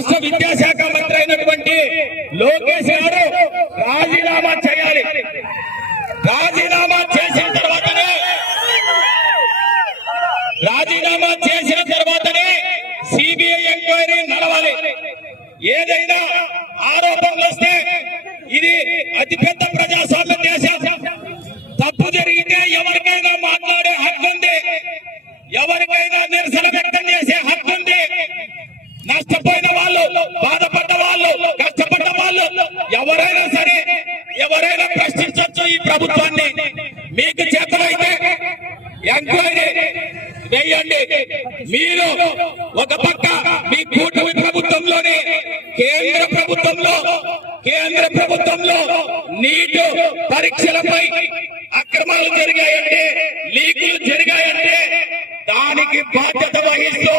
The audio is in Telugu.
రాష్ట్ర విద్యాశాఖ మంత్రి అయినటువంటి లోకేష్ గారు రాజీనామా చేయాలి. రాజీనామా చేసిన తర్వాతనే సిబిఐ ఎంక్వైరీ నడవాలి. ఏదైనా ఆరోపణలు వస్తే ఇది అతిపెద్ద ప్రజాస్వామ్య దేశం. తప్పు జరిగితే ఎవరికైనా మాట్లాడే హక్కు ఉంది, ఎవరికైనా నిరసన వ్యక్తం చేసే హక్కు ఉంది. నష్టపోయిన వాళ్ళు, బాధపడ్డ వాళ్ళు, కష్టపడ్డ వాళ్ళు ఎవరైనా సరే ఎవరైనా ప్రశ్నించవచ్చు ఈ ప్రభుత్వాన్ని. మీకు చేతనైతే ఎంక్వైరీ వేయండి. మీరు ఒక పక్క మీ కూటమి ప్రభుత్వంలోనే కేంద్ర ప్రభుత్వంలో నీటు పరీక్షలపై అక్రమాలు జరిగాయంటే, లీకులు జరిగాయంటే దానికి బాధ్యత వహిస్తూ